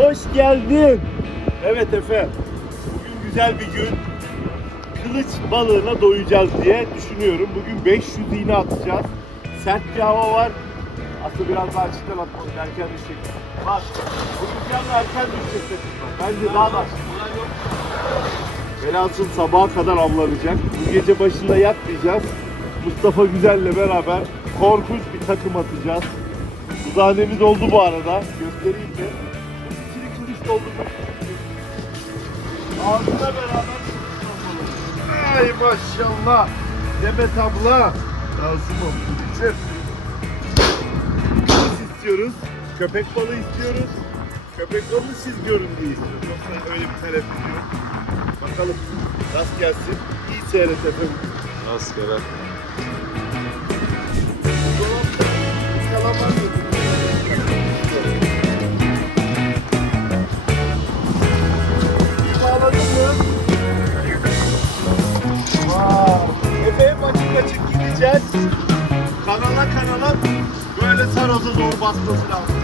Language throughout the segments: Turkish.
Hoş geldin. Evet Efe. Bugün güzel bir gün. Kılıç balığına doyacağız diye düşünüyorum. Bugün 500 iğne atacağız. Sert bir hava var. Aslında biraz daha açıktan atmalıyız. Erken düşecek. Bak. Bugün yarın erken düşecek takımlar. Bence daha da Velhasıl sabaha kadar avlanacak. Bu gece başında yatmayacağız. Mustafa Güzel'le beraber korkunç bir takım atacağız. Tuzhanemiz oldu bu arada. Göstereyim de. Doldurmak Ağzına beraber Ay maşallah. Demet abla. Lazım için. Kılıç istiyoruz. Köpek balığı istiyoruz. Köpek balığı siz görün diye istiyoruz. Yoksa öyle bir talep yok. Bakalım. Rast gelsin. İyi seyret efendim. Rastgele. Dolapta kalamar Efe'ye açık açık gideceğiz. Kanala kanala böyle saroza doğru basması lazım.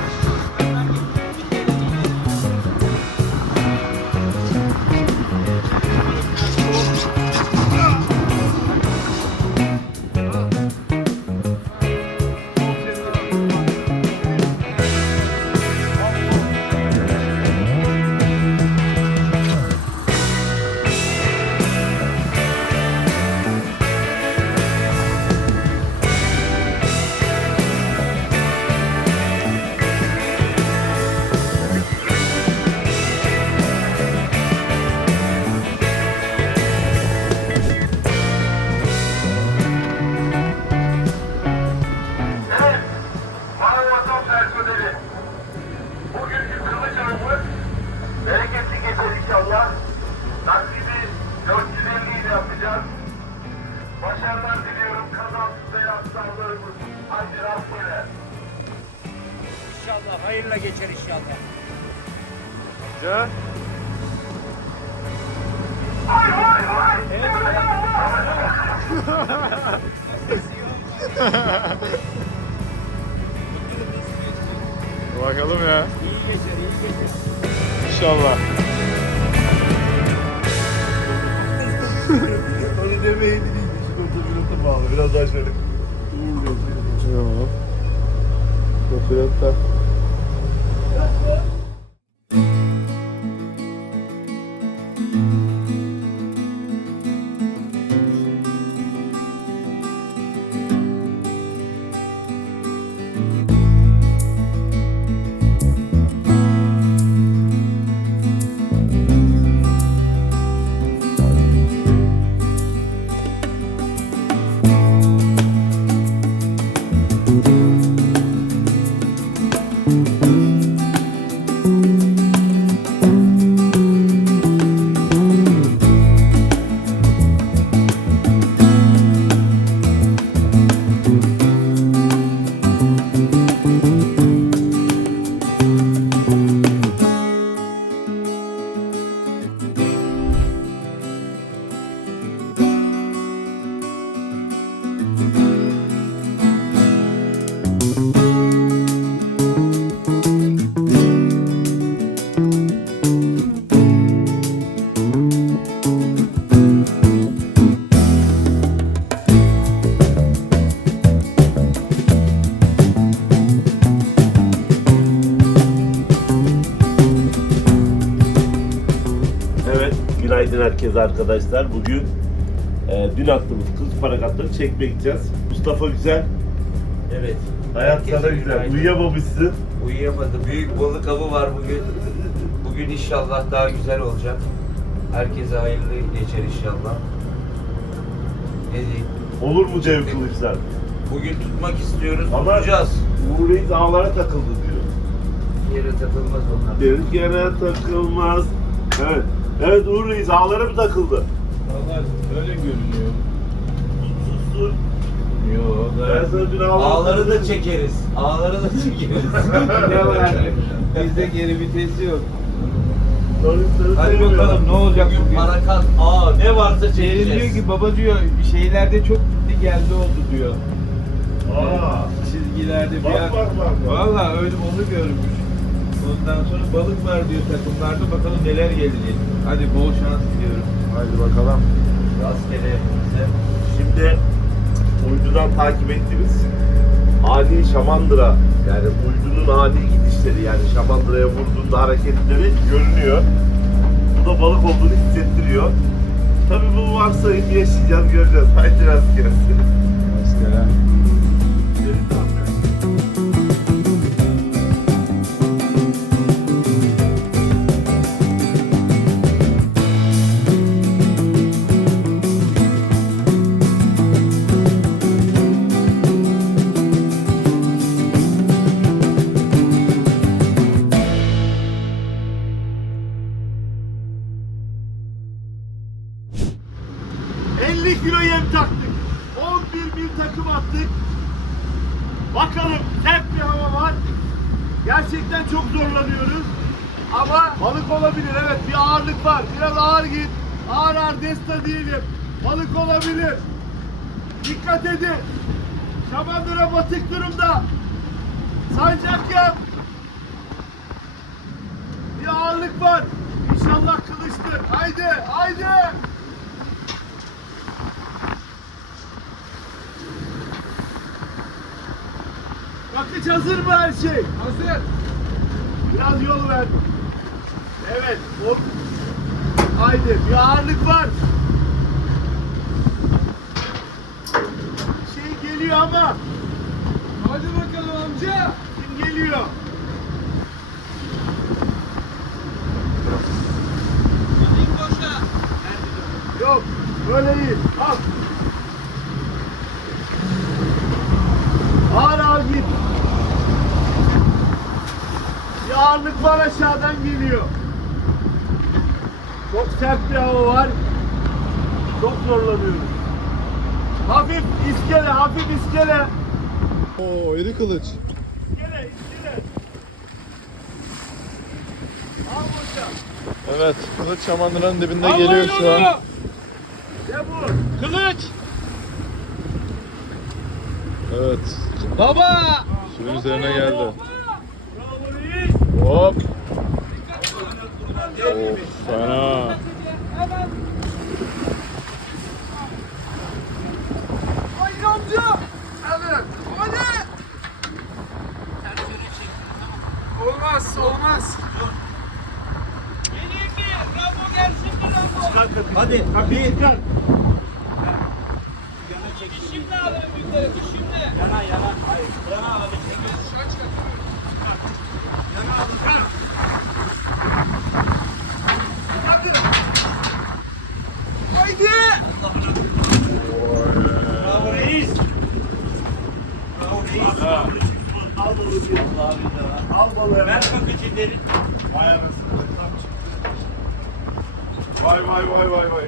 Geçer inşallah. Güzel. Vay vay. Bakalım ya. İyi geçer, iyi geçer. İnşallah. Onu demeyi değil. Şu otobürotu bağlı. Biraz daha şöyle. Uğur Tamam. Kopilotta. Evet, herkese arkadaşlar. Bugün e, dün attığımız kız parakatları çekmeye gideceğiz. Mustafa Güzel, Evet. hayat Herkese sana güzel. günaydın. Uyuyamamışsın. Uyuyamadı. Büyük balık avı var bugün. Bugün inşallah daha güzel olacak. Herkese hayırlı geçer inşallah. Ne diyeyim? Olur mu Cem Kılıçlar? Bugün tutmak istiyoruz. Ama- Tutacağız. Uğur Reis ağlara takıldı diyor. Yere takılmaz onlar. Derin yere takılmaz. Evet. Evet Uğur Reis ağlara mı takıldı? Valla öyle görünüyor. Sus sus. Yok Ben sana dün ağlara Ağları da çekeriz. Ağları da çekeriz. Ne var? Bizde geri vitesi yok. Hadi bakalım ne olacak Bugün bugün? parakat. Aa ne varsa Ceylin çekeceğiz. diyor ki baba diyor şeylerde çok gitti geldi oldu diyor. Aa. Çizgilerde bir bak, bak, bak. Valla öyle onu görmüş. Ondan sonra balık var diyor takımlarda. Bakalım neler gelecek. Hadi bol şans diliyorum. Haydi bakalım. Rastgele hepinize. Şimdi uydudan takip ettiğimiz ani şamandıra yani uydunun ani gidişleri yani şamandıraya vurduğunda hareketleri görünüyor. Bu da balık olduğunu hissettiriyor. Tabii bu varsayım yaşayacağız göreceğiz. Haydi rast gelsin. Sancak yap. Bir ağırlık var. İnşallah kılıçtır. Haydi, haydi. Bakıç hazır mı her şey? Hazır. Biraz yol ver. Evet. O... Haydi bir ağırlık var. Şey geliyor ama. Hadi bakalım amca. Geliyor? Yok. Böyle iyi. Al. Ağır ağır git. Bir ağırlık var aşağıdan geliyor. Çok sert bir hava var. Çok zorlanıyoruz. Hafif iskele, hafif iskele. Oo iri kılıç. İskele, iskele. Al hocam. Evet kılıç şamandıranın dibinde geliyor şu an. Ne bu? Kılıç! Evet. Baba! Suyun üzerine geldi. Hop. Of fena. Olmaz, olmaz. Çıkar kapıyı. Hadi. Kapıyı çıkar. Bravo reis. Bravo reis. Al balığı. Al balığı. Ver kakıcı derin. Vay anasını. Vay vay vay vay vay.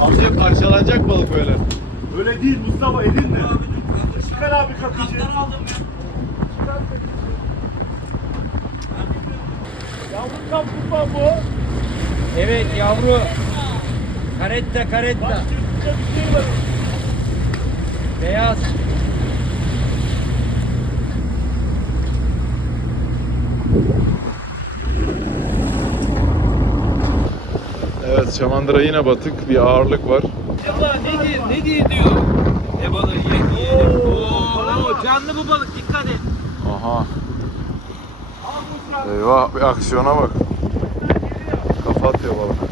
Amca parçalanacak balık böyle. Öyle değil Mustafa elinle. Çıkar abi kakıcı. Çıkar kakıcı. Yavru kaplumbağa bu. Evet yavru. Karetta karetta. Başka bir şey var. Beyaz. Evet şamandıra yine batık. Bir ağırlık var. Allah ne diyor, ne diyor diyor. Ne balığı yiyelim. Oo, canlı bu balık dikkat et. Aha. Eyvah bir aksiyona bak. Kafa atıyor balık.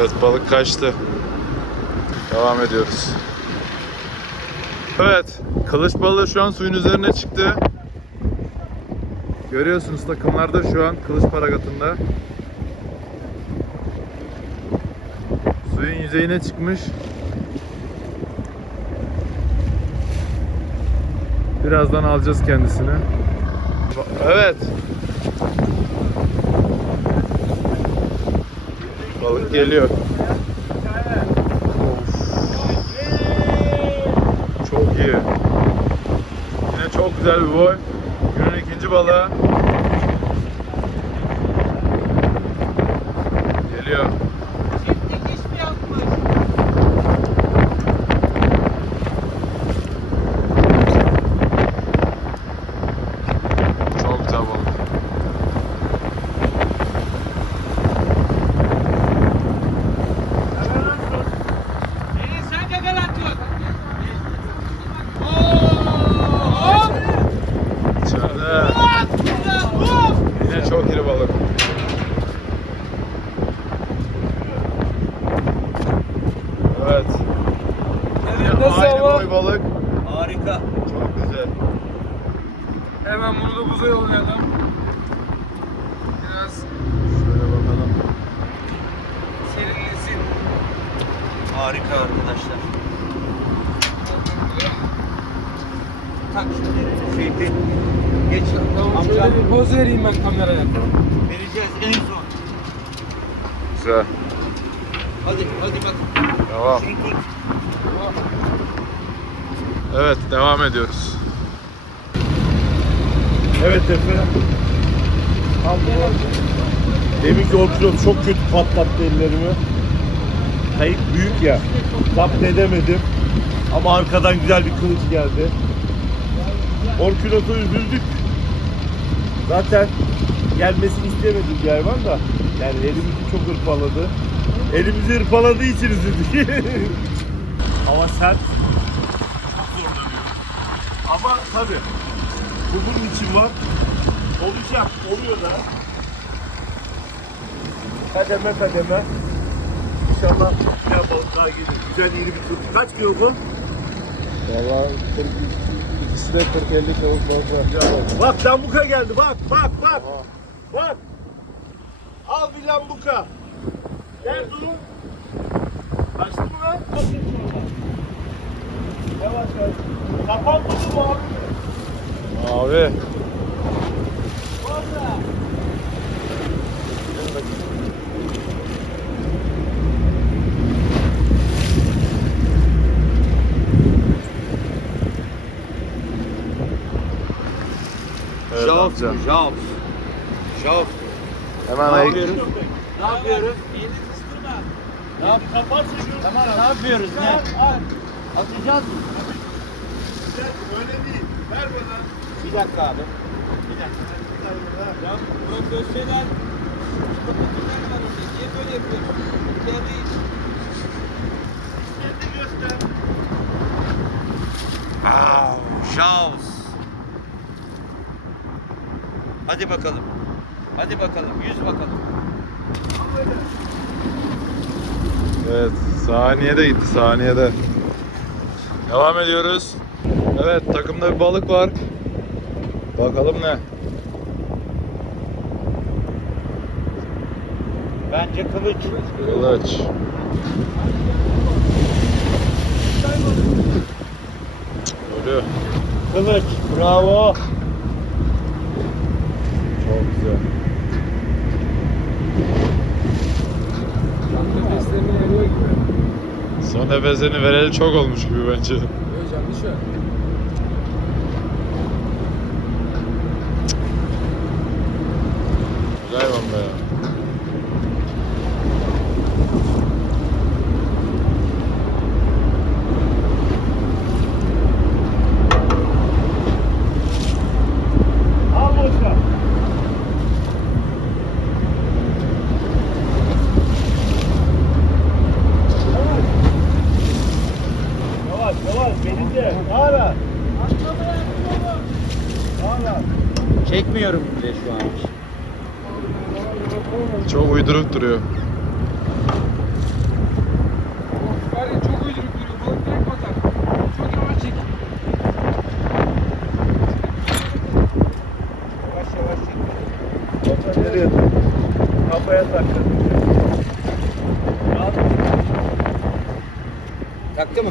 Evet balık kaçtı. Devam ediyoruz. Evet kılıç balığı şu an suyun üzerine çıktı. Görüyorsunuz takımlar da şu an kılıç paragatında. Suyun yüzeyine çıkmış. Birazdan alacağız kendisini. Evet. Geliyor. Çok iyi. Yine çok güzel bir boy. Günün ikinci balığı. Geliyor. Çift dikiş mi yapmış? Çok güzel balık. Ee, sen de gel atıyorsun. Oo, hop! İçeride. Hop! Hop! Yine çok iri balık. Evet. Yine Nasıl aynı ama? boy balık. Harika. Çok güzel. Hemen bunu da buza yollayalım. Biraz Şöyle bakalım. serinlesin. Harika arkadaşlar. Tak şu şeyi. Geç. Tamam Amcam. şöyle bir poz vereyim ben kameraya. Vereceğiz en son. Güzel. Hadi hadi bak. Devam. Şunu tut. Evet devam ediyoruz. Evet Efe. Al bunu. Deminki orkilot çok kötü patlattı ellerimi. Kayık büyük ya. Zapt edemedim. Ama arkadan güzel bir kılıç geldi. Orkilot'a üzüldük. Zaten gelmesini istemedim bir hayvan da. Yani elimizi çok hırpaladı. Elimizi hırpaladığı için üzüldük. Hava sert. Ama tabii bu bunun için var. Olacak, oluyor da. Kademe kademe. İnşallah güzel balıklar gelir. Güzel iri bir tur. Kaç kilo bu? Valla ikisi de 40-50 kiloluk balıklar. Bak lambuka geldi. Bak, bak, bak. Bak. Al bir lambuka. Gel durun. Kaçtı mı lan? Yavaş yavaş. Kapan abi? Abi. Evet amca. Hemen Ne yapıyoruz? Ne yapıyoruz? Yeni kıstırma. Ne yap? Kapat şunu. Tamam ne yapıyoruz ne? Atacağız mı? Ver bana. Bir dakika abi. Bir dakika. ver bana. Ya profesyonel kapatırlar var orada. Niye böyle yapıyorsun? Güzel değil. Kendi göster. Wow, Jaws. Hadi bakalım. Hadi bakalım. Yüz bakalım. Evet saniyede gitti saniyede. Devam ediyoruz. Evet takımda bir balık var. Bakalım ne? Bence kılıç. Kılıç. Ölü. Kılıç. Bravo. Çok güzel. Nefeslerini. Son nefesini vereli çok olmuş gibi bence. Heyecanlı şu an. Güzel hayvan be ya. Al boşa. Yavaş yavaş beni de. Hala. Hala. Çekmiyorum bile şu an. Çok uyduruk duruyor. Kafaya taktım. Al. Taktı mı?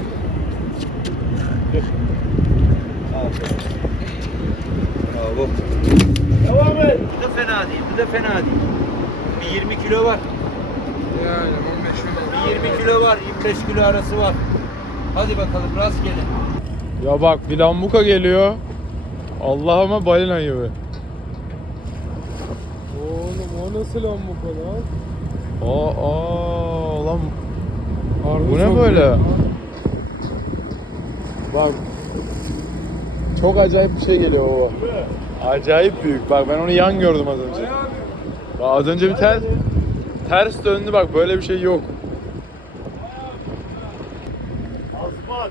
Bravo. Devam et. Bu da fena değil, bu da fena değil. Bir 20 kilo var. Yani 15 Bir 20 kilo var, 25 kilo arası var. Hadi bakalım rastgele. Ya bak bir lambuka geliyor. Allah'ıma balina gibi. Oğlum o nasıl lan bu kadar? Aa, aa lan Harbi Bu ne böyle? büyük lan. Bak. Çok acayip bir şey geliyor baba. Acayip büyük. Bak ben onu yan gördüm az önce. Bak az önce bir ters ters döndü bak böyle bir şey yok. Asman.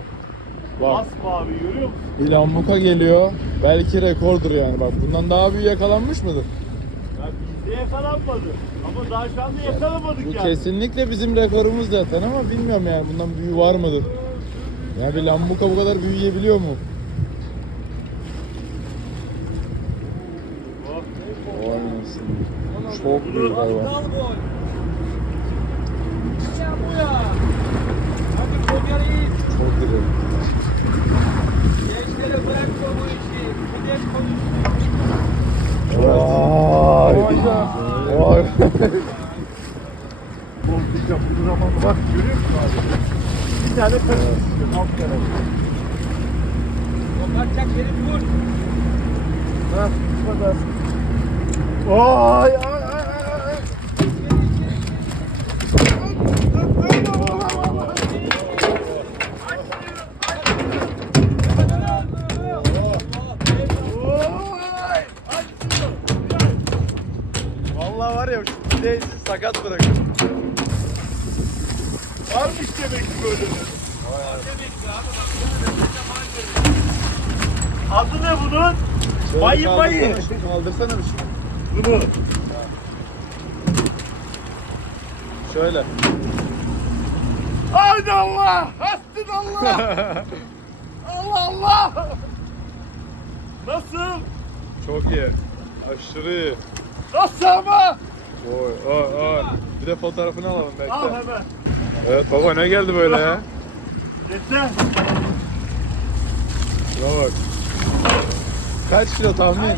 Bak Masmavi görüyor musun? bir lambuka geliyor. Belki rekordur yani bak. Bundan daha büyük yakalanmış mıdır? Ya bizde yakalanmadı. Ama daha şu anda yakalamadık Bu yani. kesinlikle bizim rekorumuz zaten ama bilmiyorum yani bundan büyüğü var mıdır? Ya bir lambuka bu kadar büyüyebiliyor mu? Vay anasını. Çok büyük hayvan. Çok iri. Gençlere bırakma bu işi. Gidelim konuşsun. Vay. Vay. Zaman bak görüyor musun abi? Bir tane karıştırdım alt tarafı. Kopartacak beni vur. Ha bu kadar. Ay ay ay ay. ay. Oy! Vallahi var ya sakat bırakır. Varmış demek ki böyle. Adı ne bunun? Bayı bayı. şunu, Kaldırsana bir şunu. Bunu. Şöyle. Haydi Allah! Hasbin Allah! Allah Allah! Nasıl? Çok iyi. Aşırı iyi. Nasıl ama? Oy oy oy. Bir de fotoğrafını alalım bekle. Al hemen. Evet baba ne geldi böyle ya? Yeter. Şuna bak. Kaç kilo tahmin?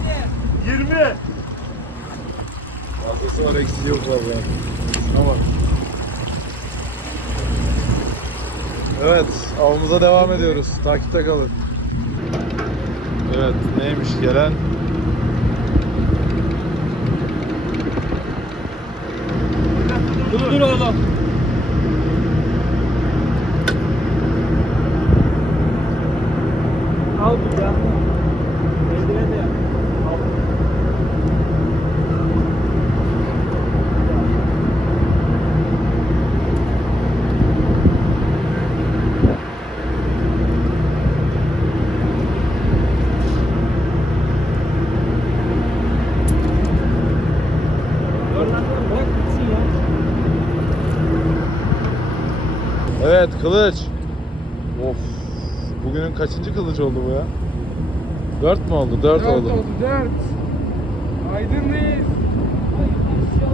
20. Fazlası var eksiği yok valla. Şuna bak. Evet avımıza devam ediyoruz. Takipte kalın. Evet neymiş gelen? Dur dur oğlum. Al bu ya. Eldiven de yap. Al. Dur lan dur, bırak gitsin ya. Evet kılıç. Of. Bugünün kaçıncı kılıç oldu bu ya? Dört mü oldu? Dört, Dört oldu. oldu dört. Aydınlıyız.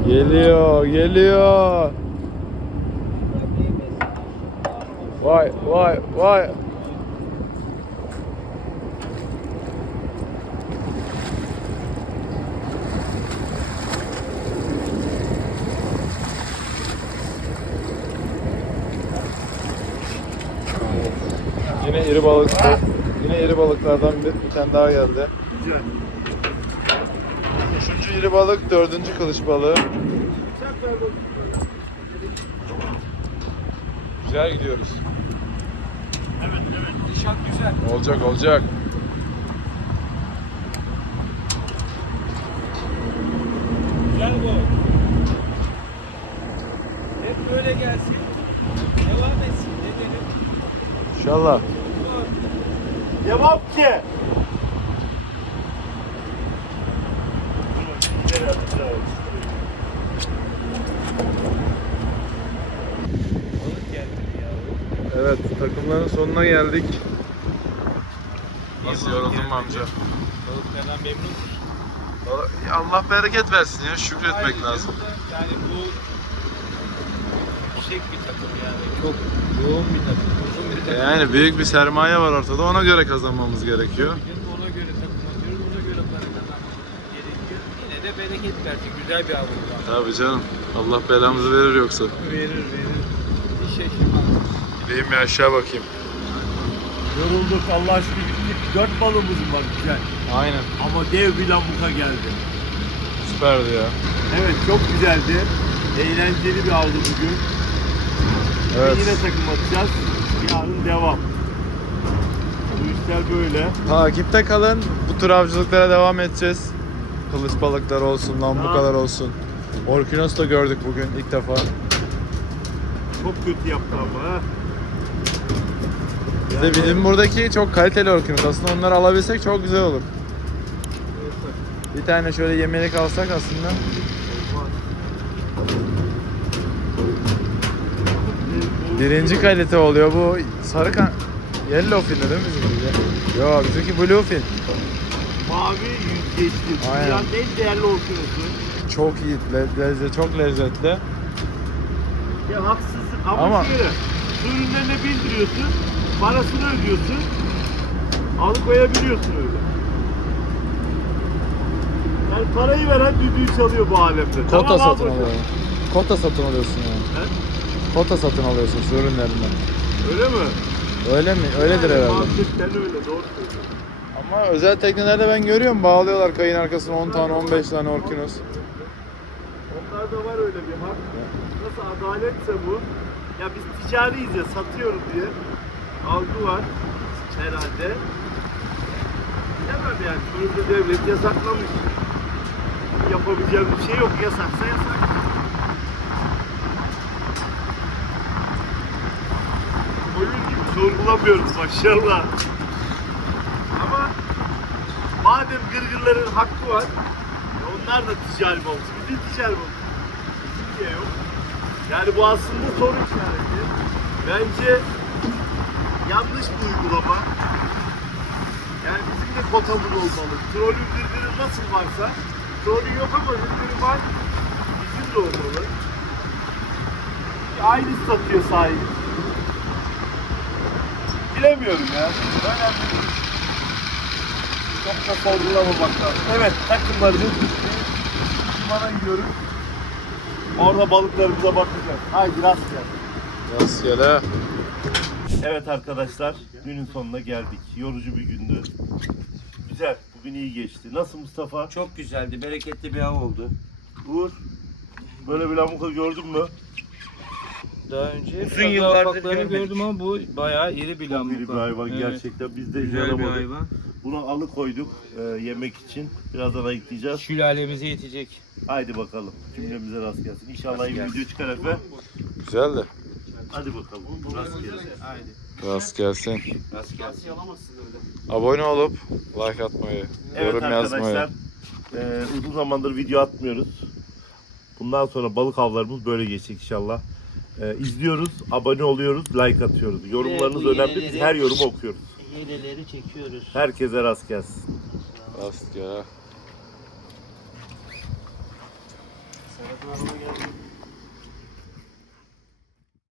Geliyor, geliyor. Vay, vay, vay. Yine iri balık. Yine iri balıklardan bir, bir tane daha geldi. Güzel. Üçüncü iri balık, dördüncü kılıç balığı. Güzel gidiyoruz. Nişan güzel. Olacak, olacak. Güzel bu. Hep böyle gelsin. Devam etsin dedenim. İnşallah. Ya. Evet, takımların sonuna geldik. Nasıl yoruldun mu amca? Balıklardan memnun musun? Allah bereket versin ya şükretmek lazım. Yani bu yüksek bir takım yani. Çok yoğun bir takım. Bir. Yani büyük bir sermaye var ortada ona göre kazanmamız gerekiyor. Ona göre takım atıyoruz, ona göre para kazanmamız gerekiyor. Yine de bereket verdi. Güzel bir av oldu. Tabii canım. Allah belamızı verir yoksa. Verir verir. Hiç şaşırmam. Gideyim bir aşağı bakayım. Yorulduk Allah aşkına gittik. Dört balımız var güzel. Aynen. Ama dev bir lambuka geldi. Süperdi ya. Evet çok güzeldi. Eğlenceli bir avlu bugün. Evet. Yine takım atacağız. Yarın devam. Bu işler böyle. Takipte kalın. Bu tür avcılıklara devam edeceğiz. Kılıç balıkları olsun, lambukalar olsun. Orkinos da gördük bugün ilk defa. Çok kötü yaptı ama ha. Bir de bizim buradaki çok kaliteli orkinos. Aslında onları alabilsek çok güzel olur. Bir tane şöyle yemelik alsak aslında. Birinci kalite oluyor bu sarı kan... Yellowfin değil mi bizimki? Yo bizimki bluefin. Mavi yüzgeçli. Aynen. Dünyanın en değerli okyanusu. Çok iyi, le- lezzet, çok lezzetli. Ya haksızlık ama, Ama- şöyle. Su ürünlerine bildiriyorsun. Parasını ödüyorsun. Alıkoyabiliyorsun öyle. Yani parayı veren düdüğü çalıyor bu alemde. Kota Tamam, satın bakalım. alıyorsun. Kota satın alıyorsun yani. He? Kota satın alıyorsun su ürünlerinden. Öyle mi? Öyle mi? Öyledir Yani herhalde. Mantıkten öyle doğru söylüyorsun. Ama özel teknelerde ben görüyorum bağlıyorlar kayın arkasına 10 tane 15 tane orkinos. Onlarda var öyle bir hak. Nasıl adaletse bu. Ya biz ticariyiz ya satıyoruz diye. Algı var herhalde. Bilemem yani. Sonuçta devlet yasaklamış. Yapabileceğim bir şey yok. Yasaksa yasak. Sorgulamıyoruz maşallah. Ama madem gırgırların hakkı var, onlar da ticari balık. Bizim ticari balık. Bizim diye yok. Yani bu aslında soru işareti. Bence yanlış bir uygulama. Yani bizim de kotamız olmalı. Trolün gırgırı nasıl varsa, trolün yok ama gırgırı var. Bizim de olmalı. Aynı satıyor sahibi. Bilemiyorum ya. Önemli değil. Çok da sorgulamamak lazım. Evet takımlarımız. Limana gidiyoruz. Orada balıklarımıza bakacağız. Haydi rastgele. Rastgele. Evet arkadaşlar günün sonuna geldik. Yorucu bir gündü. Güzel. Bugün iyi geçti. Nasıl Mustafa? Çok güzeldi. Bereketli bir av oldu. Uğur. Böyle bir lamuka gördün mü? Daha önce Uzun biraz yıllardır daha ufaklarını görmedik. gördüm ama bu bayağı iri bir lambuka. Bir bir hayvan Evet. gerçekten. Biz de Güzel bir inanamadık. hayvan. Bunu alıkoyduk e, yemek için. Birazdan ayıklayacağız. Sülalemize yetecek. Haydi bakalım. Cümlemize rast gelsin. İnşallah Rast iyi bir gelsin. video çıkar Efe. Güzel de. Hadi bakalım. Rast gelsin. Rast gelsin. Abone olup like atmayı, Evet yorum arkadaşlar. yazmayı. e, uzun zamandır video atmıyoruz. Bundan sonra balık avlarımız böyle geçecek inşallah. E, izliyoruz, abone oluyoruz, like atıyoruz. Yorumlarınız bu önemli. Biz her yorumu okuyoruz. Hileleri çekiyoruz. Herkese rast gelsin. Rastgele. Serhat abime geldi.